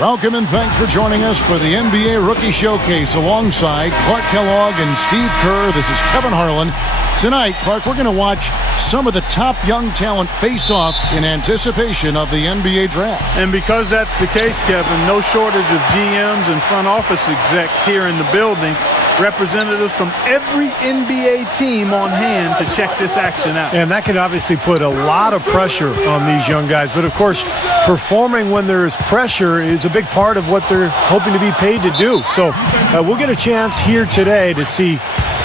Welcome and thanks for joining us for the NBA Rookie Showcase alongside Clark Kellogg and Steve Kerr. This is Kevin Harlan. Tonight, Clark, we're going to watch some of the top young talent face off in anticipation of the NBA draft. And because that's the case, Kevin, no shortage of GMs and front office execs here in the building. Representatives from every NBA team on hand to check this action out. And that can obviously put a lot of pressure on these young guys. But, of course, performing when there's pressure is a big part of what they're hoping to be paid to do. So we'll get a chance here today to see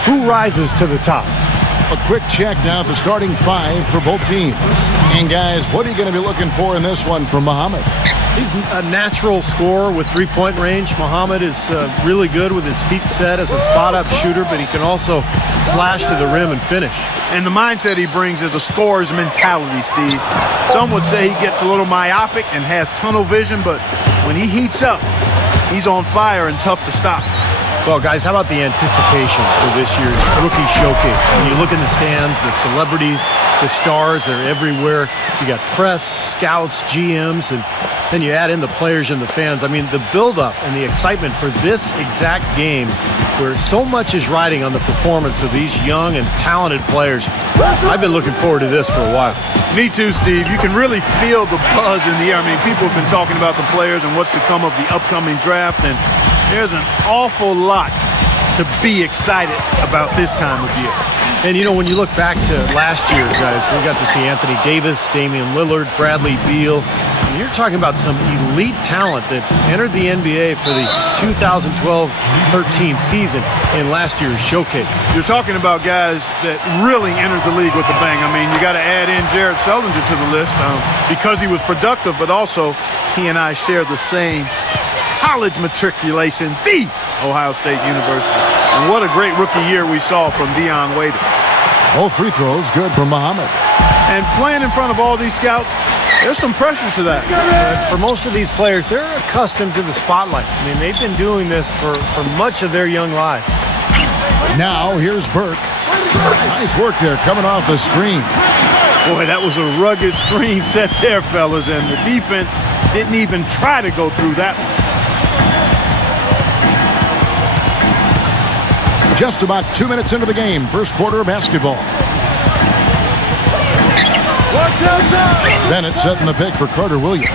who rises to the top. A quick check now at the starting five for both teams. And, guys, what are you going to be looking for in this one from Muhammad? He's a natural scorer with three-point range. Muhammad is really good with his feet set as a spot-up shooter, but he can also slash to the rim and finish. And the mindset he brings is a scorer's mentality, Steve. Some would say he gets a little myopic and has tunnel vision, but when he heats up, he's on fire and tough to stop. Well, guys, how about the anticipation for this year's Rookie Showcase? When you look in the stands, the celebrities, the stars, they're everywhere. You got press, scouts, GMs, and then you add in the players and the fans. I mean, the buildup and the excitement for this exact game where so much is riding on the performance of these young and talented players. I've been looking forward to this for a while. Me too, Steve. You can really feel the buzz in the air. I mean, people have been talking about the players and what's to come of the upcoming draft, and there's an awful lot to be excited about this time of year. And, you know, when you look back to last year, guys, we got to see Anthony Davis, Damian Lillard, Bradley Beal. And you're talking about some elite talent that entered the NBA for the 2012-13 season in last year's showcase. You're talking about guys that really entered the league with a bang. I mean, you got to add in Jared Sullinger to the list because he was productive, but also he and I share the same college matriculation, the Ohio State University. And what a great rookie year we saw from Dion Waiters. Both free throws good from Muhammad. And playing in front of all these scouts, there's some pressure to that. For most of these players, they're accustomed to the spotlight. I mean, they've been doing this for much of their young lives. Now, here's Burke. Nice work there coming off the screen. Boy, that was a rugged screen set there, fellas, and the defense didn't even try to go through that one. Just about 2 minutes into the game, first quarter of basketball. Bennett setting the pick for Carter Williams.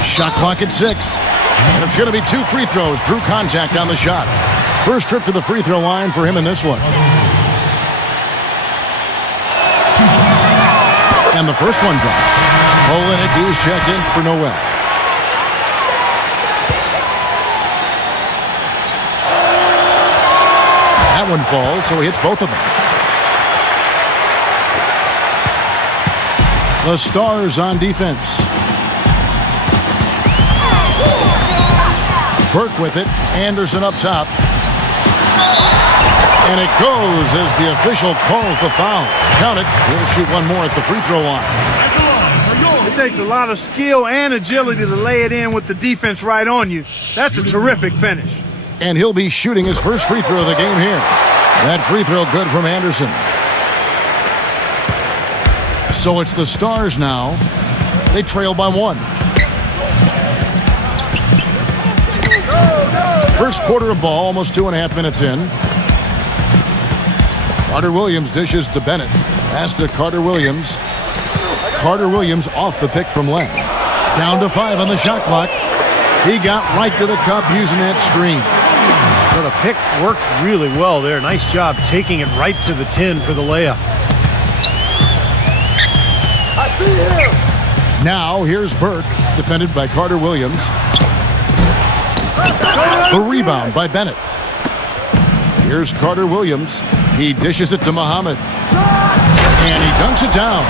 Shot clock at 6. And it's going to be 2 free throws. Drew contact on the shot. First trip to the free throw line for him in this one. And the first one drops. Olenek, he's checked in for Noel. That one falls, so he hits both of them. The Stars on defense. Burke with it. Anderson up top. And it goes as the official calls the foul. Count it. He'll shoot one more at the free throw line. It takes a lot of skill and agility to lay it in with the defense right on you. That's a terrific finish. And he'll be shooting his first free throw of the game here. That free throw good from Anderson. So it's the Stars now. They trail by 1. First quarter of ball, almost 2.5 minutes in. Carter Williams dishes to Bennett. Pass to Carter Williams. Carter Williams off the pick from Len. Down to 5 on the shot clock. He got right to the cup using that screen. So the pick worked really well there. Nice job taking it right to the 10 for the layup. I see him. Now here's Burke, defended by Carter Williams. The rebound by Bennett. Here's Carter Williams. He dishes it to Muhammad. And he dunks it down.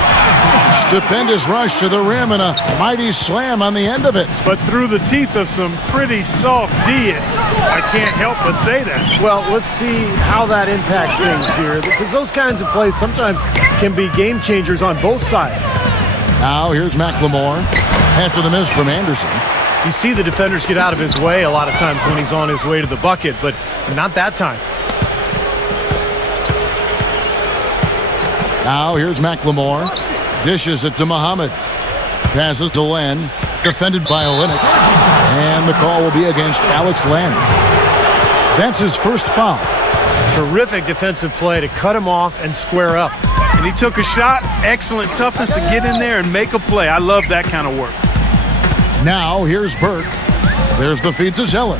Stupendous rush to the rim and a mighty slam on the end of it. But through the teeth of some pretty soft D, I can't help but say that. Well, let's see how that impacts things here, because those kinds of plays sometimes can be game changers on both sides. Now here's McLemore after the miss from Anderson. You see the defenders get out of his way a lot of times when he's on his way to the bucket, but not that time. Now here's McLemore. Dishes it to Muhammad. Passes to Len. defended by Olynyk. And the call will be against Alex Len. That's his first foul. Terrific defensive play to cut him off and square up. And he took a shot. Excellent toughness to get in there and make a play. I love that kind of work. Now here's Burke. There's the feed to Zeller.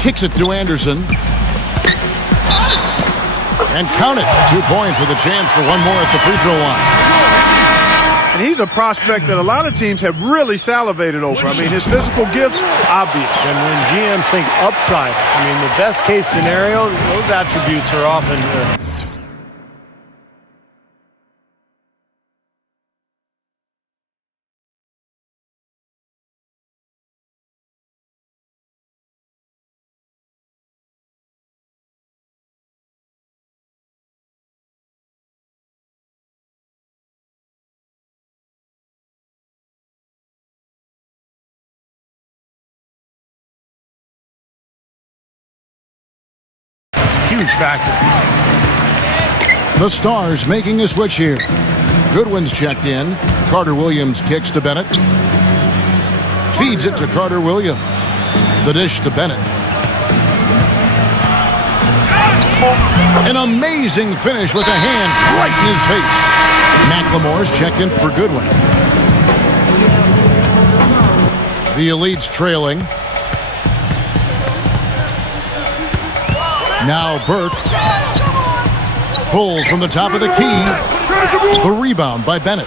Kicks it to Anderson. And count it. 2 points with a chance for one more at the free throw line. And he's a prospect that a lot of teams have really salivated over. I mean, his physical gifts, obvious. And when GMs think upside, I mean, the best case scenario, those attributes are often huge factor. The Stars making a switch here. Goodwin's checked in. Carter Williams kicks to Bennett. Feeds it to Carter Williams. The dish to Bennett. An amazing finish with a hand right in his face. McLemore's checked in for Goodwin. The Elites trailing. Now Burke pulls from the top of the key. The rebound by Bennett.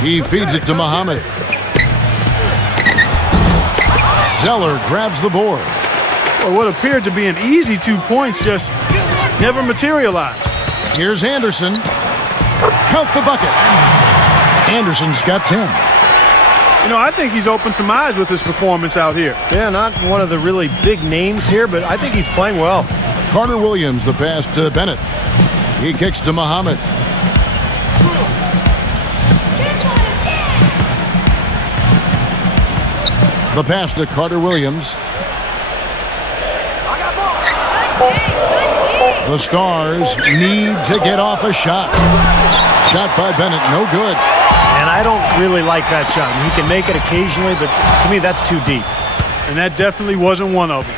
He feeds it to Muhammad. Zeller grabs the board. Well, what appeared to be an easy 2 points just never materialized. Here's Anderson. Count the bucket. Anderson's got 10. You know, I think he's opened some eyes with his performance out here. Yeah, not one of the really big names here, but I think he's playing well. Carter Williams, the pass to Bennett. He kicks to Muhammad. The pass to Carter Williams. The Stars need to get off a shot. Shot by Bennett, no good. And I don't really like that shot. He can make it occasionally, but to me, that's too deep. And that definitely wasn't one of them.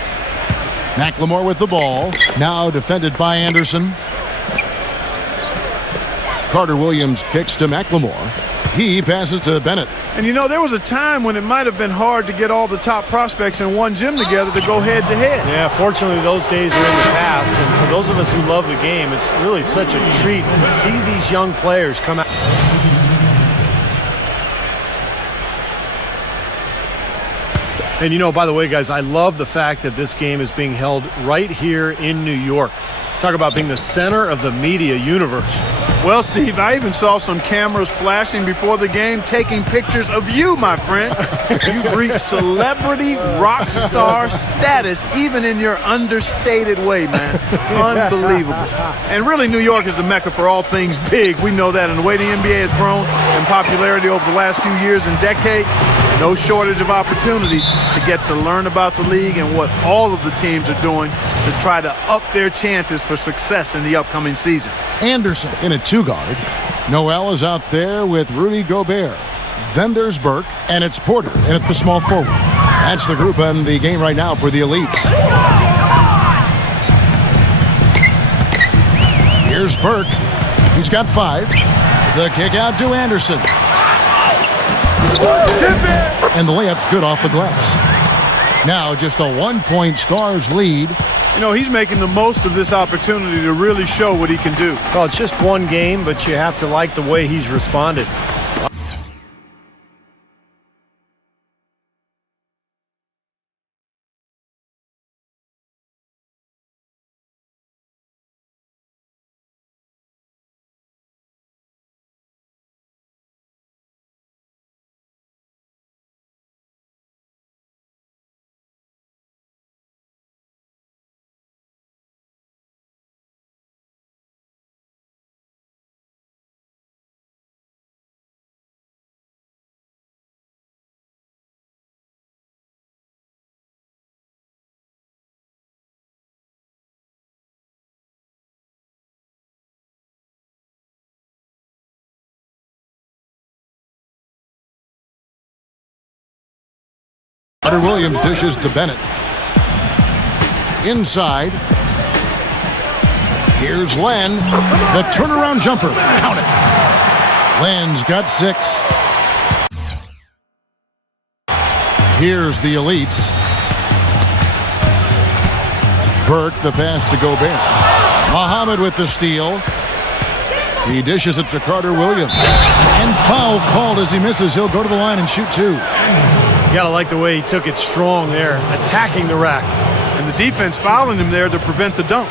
McLemore with the ball. Now defended by Anderson. Carter Williams kicks to McLemore. He passes to Bennett. And you know, there was a time when it might have been hard to get all the top prospects in one gym together to go head to head. Yeah, fortunately those days are in the past. And for those of us who love the game, it's really such a treat to see these young players come out. And you know, by the way, guys, I love the fact that this game is being held right here in New York. Talk about being the center of the media universe. Well, Steve, I even saw some cameras flashing before the game taking pictures of you, my friend. You've reached celebrity rock star status even in your understated way, man. Unbelievable. And really, New York is the mecca for all things big. We know that. And the way the NBA has grown in popularity over the last few years and decades, no shortage of opportunities to get to learn about the league and what all of the teams are doing to try to up their chances for success in the upcoming season. Anderson in a two-guard. Noel is out there with Rudy Gobert. Then there's Burke, and it's Porter in at the small forward. That's the group in the game right now for the Elites. Here's Burke. He's got 5. The kick out to Anderson. And the layup's good off the glass. Now just a 1-point Stars lead. You know, he's making the most of this opportunity to really show what he can do. Well, it's just one game, but you have to like the way he's responded. Carter Williams dishes to Bennett. Inside. Here's Len. The turnaround jumper. Count it. Len's got 6. Here's the elites. Burke, the pass to Gobert. Muhammad with the steal. He dishes it to Carter Williams. And foul called as he misses. He'll go to the line and shoot 2. You gotta like the way he took it strong there, attacking the rack. And the defense fouling him there to prevent the dunk.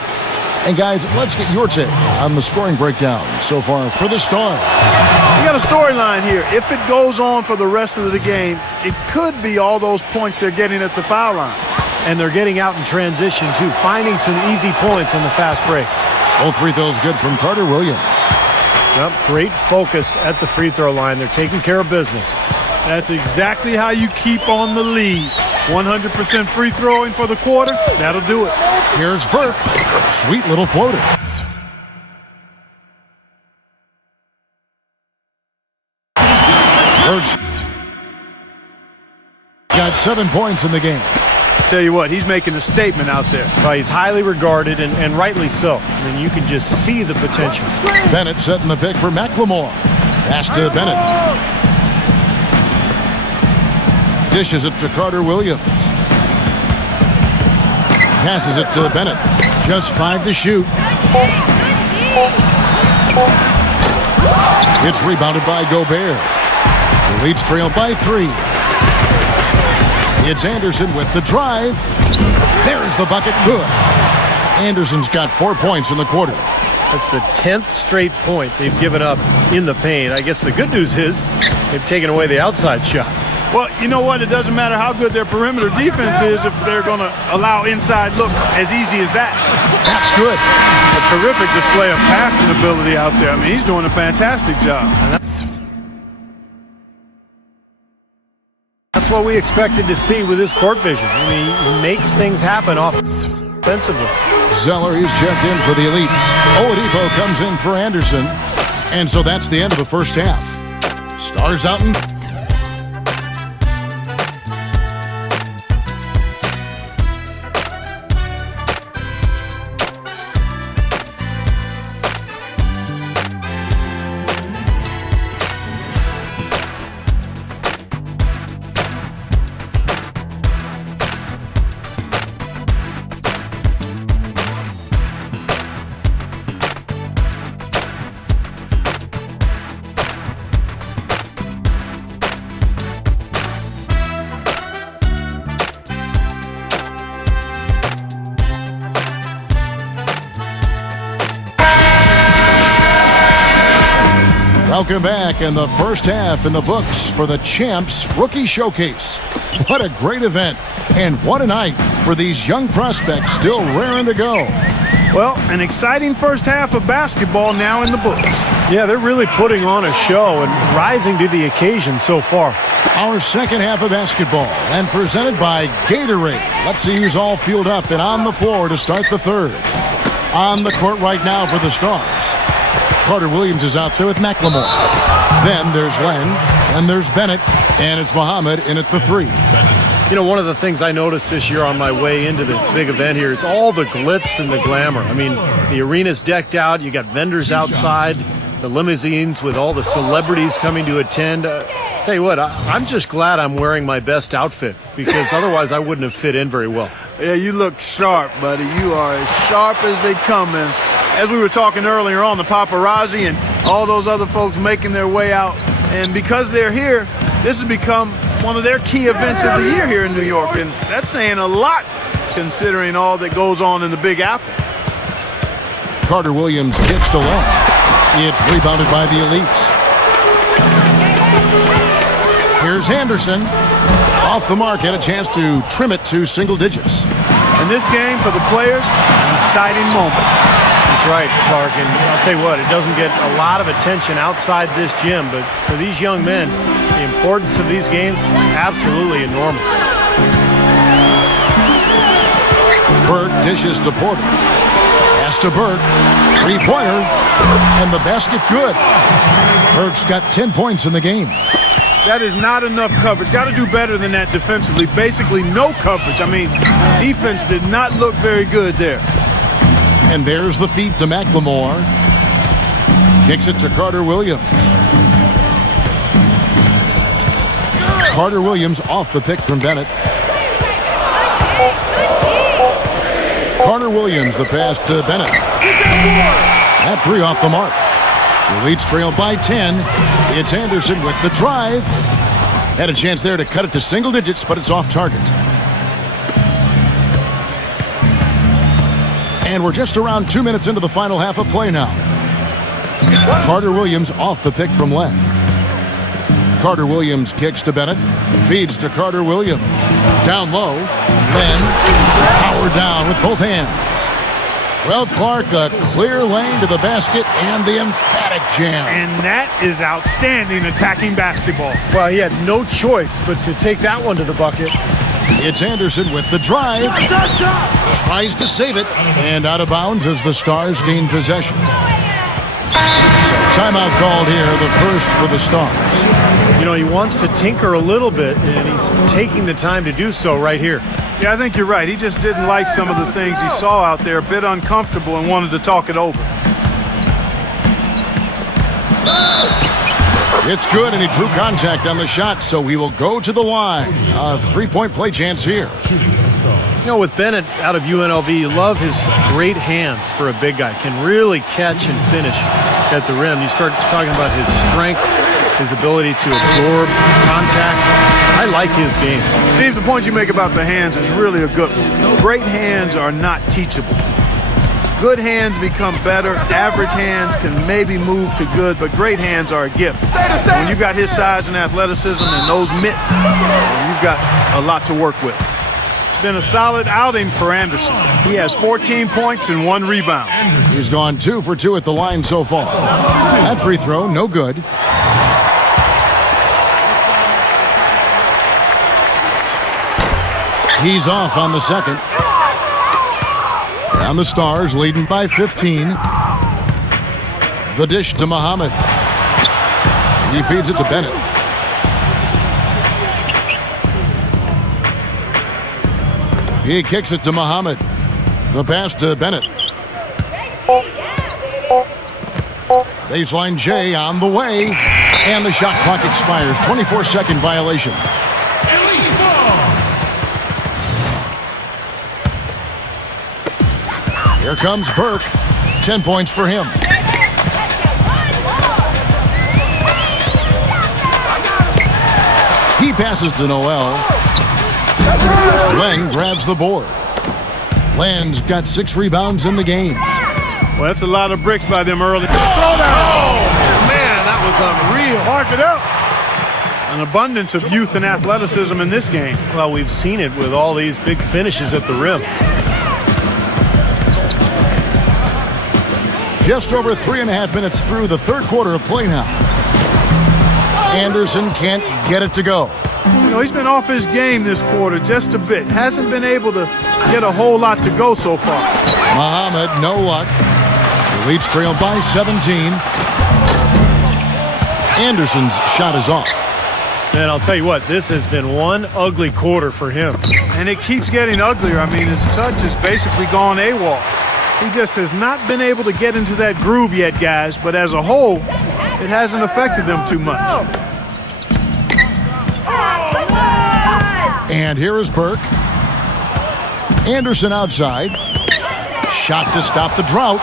And guys, let's get your take on the scoring breakdown so far for the Stars. You got a storyline here. If it goes on for the rest of the game, it could be all those points they're getting at the foul line. And they're getting out in transition, too, finding some easy points on the fast break. Both free throws good from Carter Williams. Yep, great focus at the free throw line. They're taking care of business. That's exactly how you keep on the lead. 100% free throwing for the quarter. That'll do it. Here's Burke. Sweet little floater. Burke's got 7 points in the game. Tell you what, he's making a statement out there. Well, he's highly regarded, and rightly so. I mean, you can just see the potential. Bennett setting the pick for McLemore. Pass to Bennett. Dishes it to Carter Williams. Passes it to Bennett. Just 5 to shoot. It's rebounded by Gobert. The Leeds trail by 3. It's Anderson with the drive. There's the bucket. Good. Anderson's got 4 points in the quarter. That's the 10th straight point they've given up in the paint. I guess the good news is they've taken away the outside shot. Well, you know what? It doesn't matter how good their perimeter defense is if they're going to allow inside looks as easy as that. That's good. A terrific display of passing ability out there. I mean, he's doing a fantastic job. That's what we expected to see with his court vision. I mean, he makes things happen offensively. Zeller, he's checked in for the elites. Oladipo comes in for Anderson. And so that's the end of the first half. Stars out in... Welcome back, in the first half in the books for the Champs Rookie Showcase. What a great event, and what a night for these young prospects still raring to go. Well, an exciting first half of basketball now in the books. Yeah, they're really putting on a show and rising to the occasion so far. Our second half of basketball, and presented by Gatorade. Let's see who's all fueled up and on the floor to start the third. On the court right now for the Stars. Carter Williams is out there with McLemore. Then there's Len, and there's Bennett, and it's Muhammad in at the 3. You know, one of the things I noticed this year on my way into the big event here is all the glitz and the glamour. I mean, the arena's decked out. You got vendors outside, the limousines with all the celebrities coming to attend. Tell you what, I'm just glad I'm wearing my best outfit, because otherwise I wouldn't have fit in very well. Yeah, you look sharp, buddy. You are as sharp as they come in. As we were talking earlier on, the paparazzi and all those other folks making their way out. And because they're here, this has become one of their key events of the year here in New York. And that's saying a lot considering all that goes on in the Big Apple. Carter Williams gets to launch. It's rebounded by the elites. Here's Henderson. Off the mark, had a chance to trim it to single digits. In this game, for the players, an exciting moment. That's right, Clark, and I'll tell you what, it doesn't get a lot of attention outside this gym, but for these young men, the importance of these games, absolutely enormous. Burke dishes to Porter. Pass to Burke. Three-pointer. And the basket good. Burke's got 10 points in the game. That is not enough coverage. Got to do better than that defensively. Basically, no coverage. I mean, defense did not look very good there. And there's the feed to McLemore. Kicks it to Carter Williams. Carter Williams off the pick from Bennett. Carter Williams, the pass to Bennett. That three off the mark. The Leeds trail by 10. It's Anderson with the drive. Had a chance there to cut it to single digits, but it's off target. And we're just around 2 minutes into the final half of play now. Carter Williams off the pick from Len. Carter Williams kicks to Bennett. Feeds to Carter Williams. Down low. Len. Power down with both hands. Well, Clark, a clear lane to the basket and the emphatic jam. And that is outstanding attacking basketball. Well, he had no choice but to take that one to the bucket. It's Anderson with the drive. Tries to save it. And out of bounds as the Stars gain possession. Timeout called here, the first for the Stars. You know, he wants to tinker a little bit, and he's taking the time to do so right here. Yeah, I think you're right. He just didn't like some of the things he saw out there, a bit uncomfortable, and wanted to talk it over. It's good, and he drew contact on the shot, so he will go to the line. A three-point play chance here. You know, with Bennett out of UNLV, you love his great hands for a big guy. Can really catch and finish at the rim. You start talking about his strength, his ability to absorb contact. I like his game. Steve, the point you make about the hands is really a good one. Great hands are not teachable. Good hands become better. Average hands can maybe move to good, but great hands are a gift. When you've got his size and athleticism and those mitts, you've got a lot to work with. It's been a solid outing for Anderson. He has 14 points and 1 rebound. He's gone 2 for 2 at the line so far. That free throw, no good. He's off on the second. And the Stars leading by 15. The dish to Muhammad. He feeds it to Bennett. He kicks it to Muhammad. The pass to Bennett. Baseline J on the way. And the shot clock expires. 24-second violation. Here comes Burke. 10 points for him. He passes to Noel. Len grabs the board. Len's got 6 rebounds in the game. Well, that's a lot of bricks by them early. Oh, man, that was unreal. Mark it up. An abundance of youth and athleticism in this game. Well, we've seen it with all these big finishes at the rim. Just over 3.5 minutes through the third quarter of play now. Anderson can't get it to go. You know, he's been off his game this quarter just a bit. Hasn't been able to get a whole lot to go so far. Muhammad, no luck. The Leeds trail by 17. Anderson's shot is off. Man, I'll tell you what, this has been one ugly quarter for him. And it keeps getting uglier. I mean, his touch has basically gone AWOL. He just has not been able to get into that groove yet, guys. But as a whole, it hasn't affected them too much. And here is Burke. Anderson outside. Shot to stop the drought.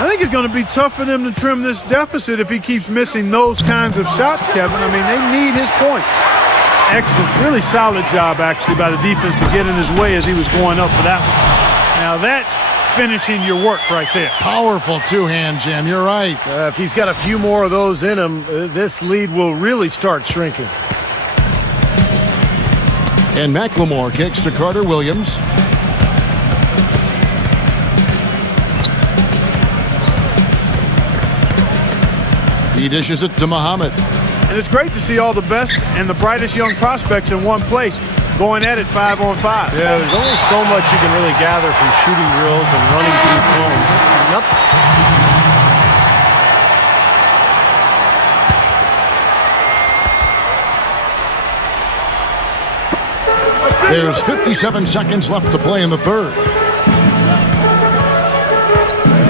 I think it's going to be tough for them to trim this deficit if he keeps missing those kinds of shots, Kevin. I mean, they need his points. Excellent. Really solid job, actually, by the defense to get in his way as he was going up for that one. Now that's finishing your work right there. Powerful two-hand jam. You're right. If he's got a few more of those in him, this lead will really start shrinking. And McLemore kicks to Carter Williams. He dishes it to Muhammad. And it's great to see all the best and the brightest young prospects in one place going at it 5-on-5. Yeah, there's only so much you can really gather from shooting drills and running through cones. There's 57 seconds left to play in the third.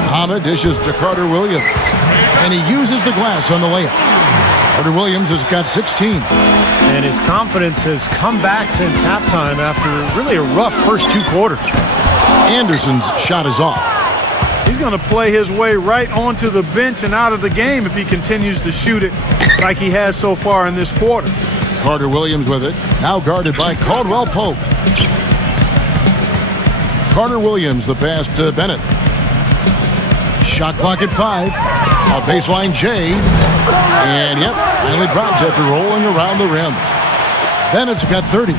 Muhammad dishes to Carter Williams, and he uses the glass on the layup. Carter Williams has got 16. And his confidence has come back since halftime after really a rough first 2 quarters. Anderson's shot is off. He's going to play his way right onto the bench and out of the game if he continues to shoot it like he has so far in this quarter. Carter Williams with it, now guarded by Caldwell Pope. Carter Williams, the pass to Bennett. Shot clock at 5. Out baseline Jay. And yep, finally drops after rolling around the rim. Bennett's got 30.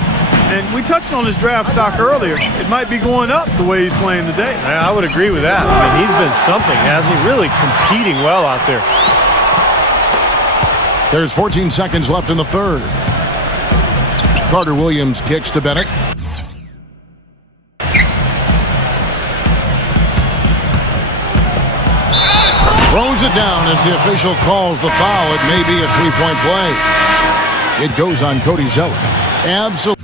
And we touched on his draft stock earlier. It might be going up the way he's playing today. I would agree with that. I mean, he's been something, hasn't he? Really competing well out there. There's 14 seconds left in the third. Carter Williams kicks to Bennett. Throws it down as the official calls the foul. It may be a three-point play. It goes on Cody Zeller. Absolutely,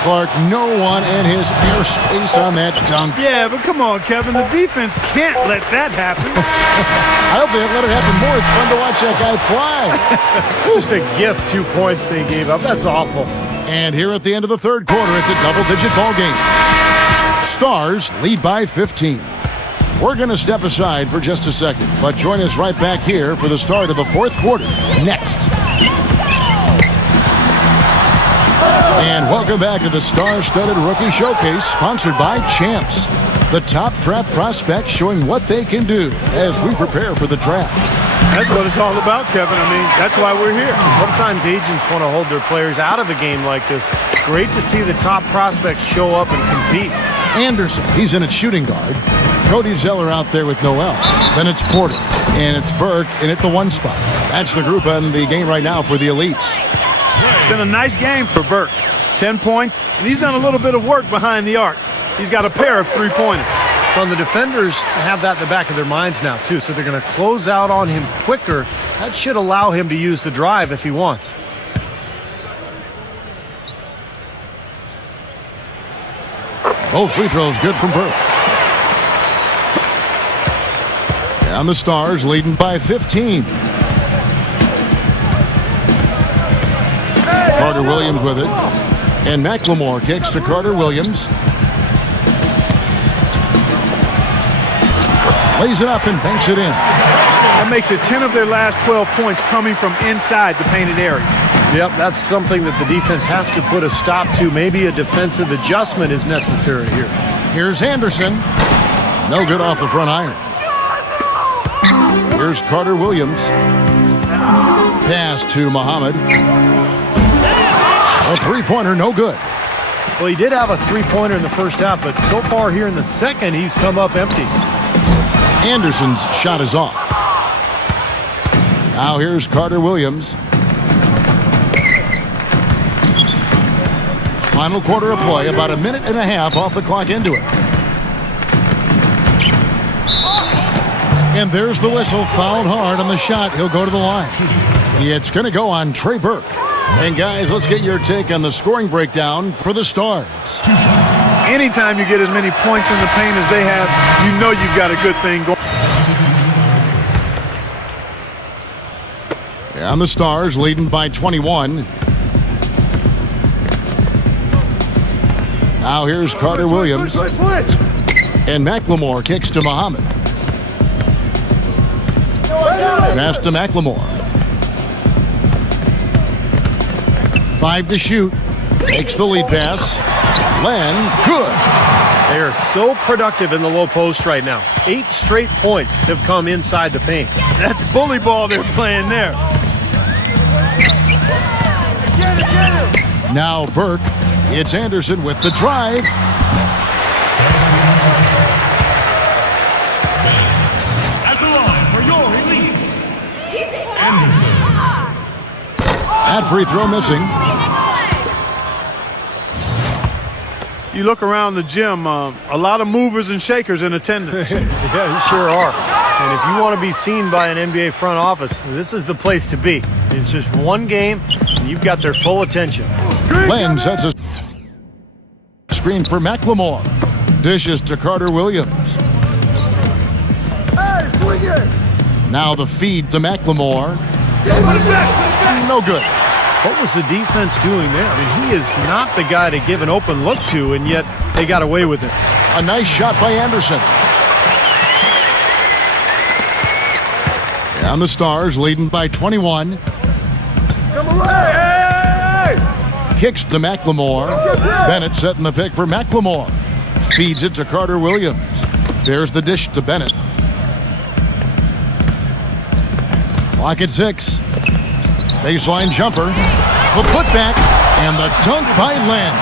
Clark. No one in his airspace on that dunk. Yeah, but come on, Kevin. The defense can't let that happen. I hope they let it happen more. It's fun to watch that guy fly. Just a gift, 2 points they gave up. That's awful. And here at the end of the third quarter, it's a double-digit ball game. Stars lead by 15. We're going to step aside for just a second, but join us right back here for the start of the fourth quarter next. And welcome back to the Star-Studded Rookie Showcase, sponsored by Champs. The top draft prospects showing what they can do as we prepare for the draft. That's what it's all about, Kevin. I mean, that's why we're here. Sometimes agents want to hold their players out of a game like this. Great to see the top prospects show up and compete. Anderson, he's in at shooting guard. Cody Zeller out there with Noel. Then it's Porter, and it's Burke in at the 1 spot. That's the group on the game right now for the elites. Been a nice game for Burke. 10 points, and he's done a little bit of work behind the arc. He's got a pair of three-pointers. Well, the defenders have that in the back of their minds now, too, so they're going to close out on him quicker. That should allow him to use the drive if he wants. Both free throws good from Burke. And the Stars leading by 15. Carter Williams with it. And McLemore kicks to Carter Williams. Lays it up and banks it in. That makes it 10 of their last 12 points coming from inside the painted area. Yep, that's something that the defense has to put a stop to. Maybe a defensive adjustment is necessary here. Here's Anderson. No good off the front iron. Here's Carter Williams. Pass to Muhammad. A three-pointer, no good. Well, he did have a three-pointer in the first half, but so far here in the second, he's come up empty. Anderson's shot is off. Now here's Carter Williams. Final quarter of play, about a minute and a half off the clock into it. And there's the whistle, fouled hard on the shot. He'll go to the line. It's going to go on Trey Burke. And guys, let's get your take on the scoring breakdown for the Stars. Anytime you get as many points in the paint as they have, you know you've got a good thing going. And the Stars leading by 21. Now here's Carter Williams. And McLemore kicks to Muhammad. Pass to McLemore. 5 to shoot. Makes the lead pass. Len, good. They are so productive in the low post right now. 8 straight points have come inside the paint. That's bully ball they're playing there. Now Burke. It's Anderson with the drive. At the line for your release, Anderson. That free throw missing. You look around the gym, a lot of movers and shakers in attendance. Yeah, you sure are. And if you want to be seen by an NBA front office, this is the place to be. It's just one game, and you've got their full attention. Len sets a screen for McLemore. Dishes to Carter Williams. Hey, swing it! Now the feed to McLemore. No good. What was the defense doing there? I mean, he is not the guy to give an open look to, and yet they got away with it. A nice shot by Anderson. And the Stars leading by 21. Come away! Hey! Kicks to McLemore. Bennett setting the pick for McLemore. Feeds it to Carter Williams. There's the dish to Bennett. Clock at 6. Baseline jumper. The putback. And the dunk by Len.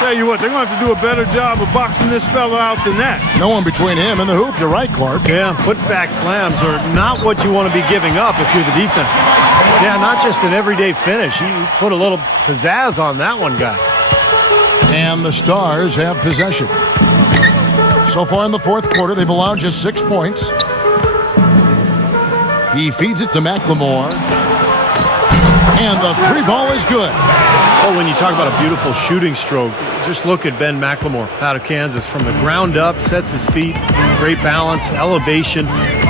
Tell you what, they're going to have to do a better job of boxing this fella out than that. No one between him and the hoop. You're right, Clark. Yeah, putback slams are not what you want to be giving up if you're the defense. Yeah, not just an everyday finish. You put a little pizzazz on that one, guys. And the Stars have possession. So far in the fourth quarter, they've allowed just 6 points. He feeds it to McLemore. And the three ball is good. Oh, when you talk about a beautiful shooting stroke, just look at Ben McLemore out of Kansas. From the ground up, sets his feet, great balance, elevation,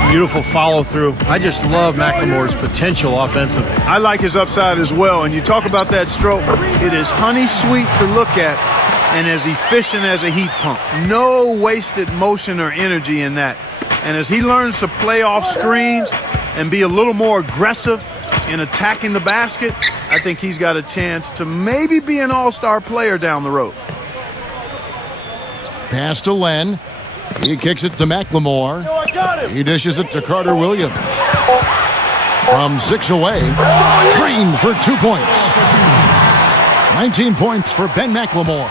beautiful follow-through. I just love McLemore's potential offensively. I like his upside as well. And you talk about that stroke, it is honey sweet to look at and as efficient as a heat pump. No wasted motion or energy in that. And as he learns to play off screens and be a little more aggressive in attacking the basket, I think he's got a chance to maybe be an all-star player down the road. Pass to Len. He kicks it to McLemore. He dishes it to Carter Williams. From 6 away, Green for 2 points. 19 points for Ben McLemore.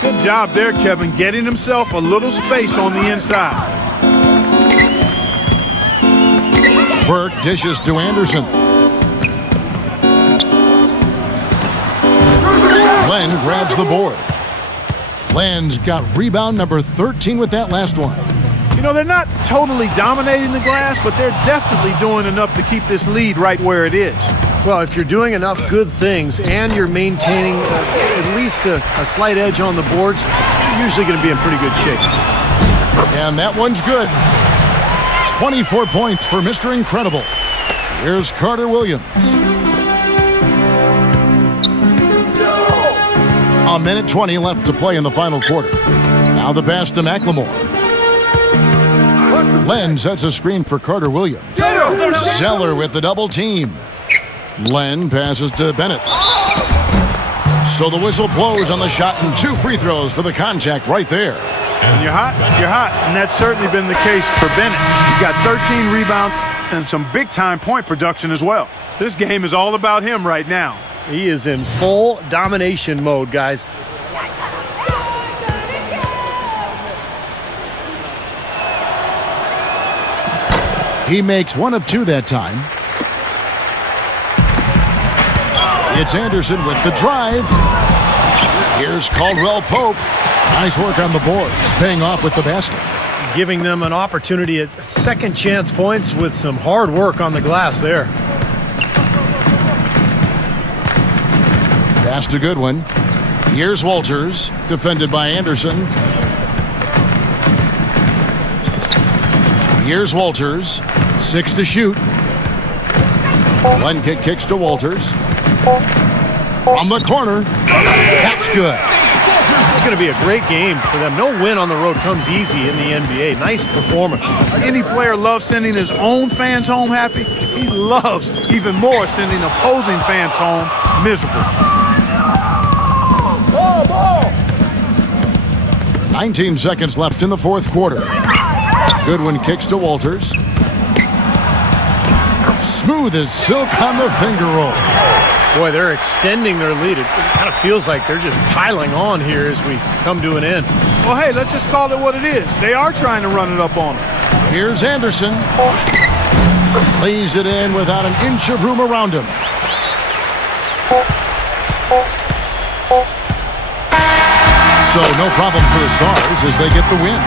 Good job there, Kevin, getting himself a little space on the inside. Burke dishes to Anderson. Len grabs the board. Len's got rebound number 13 with that last one. You know, they're not totally dominating the glass, but they're definitely doing enough to keep this lead right where it is. Well, if you're doing enough good things and you're maintaining at least a slight edge on the boards, you're usually going to be in pretty good shape. And that one's good. 24 points for Mr. Incredible. Here's Carter Williams. A minute 20 left to play in the final quarter. Now the pass to McLemore. Len sets a screen for Carter Williams. Zeller with the double team. Len passes to Bennett. So the whistle blows on the shot and 2 free throws for the contact right there. When you're hot, you're hot. And that's certainly been the case for Bennett. He's got 13 rebounds and some big-time point production as well. This game is all about him right now. He is in full domination mode, guys. He makes 1 of 2 that time. It's Anderson with the drive. Here's Caldwell Pope. Nice work on the boards, paying off with the basket. Giving them an opportunity at second chance points with some hard work on the glass there. Pass to Goodwin. Here's Walters, defended by Anderson. Here's Walters, 6 to shoot. One kick kicks to Walters. From the corner, that's good. It's going to be a great game for them. No win on the road comes easy in the NBA. Nice performance. Any player loves sending his own fans home happy. He loves even more sending opposing fans home miserable. 19 seconds left in the fourth quarter. Goodwin kicks to Walters. Smooth as silk on the finger roll. Boy, they're extending their lead. It kind of feels like they're just piling on here as we come to an end. Well, hey, let's just call it what it is. They are trying to run it up on him. Here's Anderson. Lays it in without an inch of room around him. So no problem for the Stars as they get the win.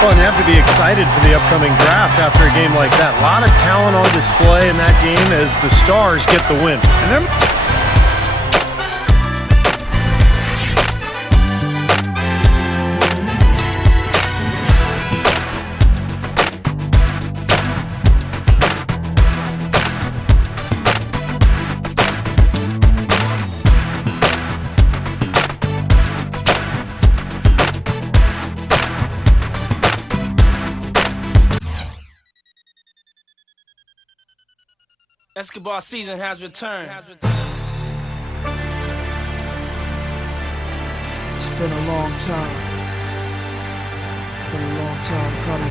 Well, and you have to be excited for the upcoming draft after a game like that. A lot of talent on display in that game as the Stars get the win. And then Basketball season has returned. It's been a long time. Been a long time coming.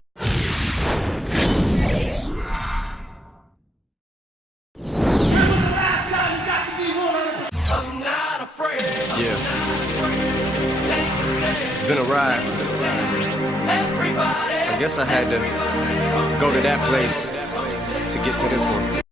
Yeah. It's been a ride. I guess I had to go to that place to get to this one.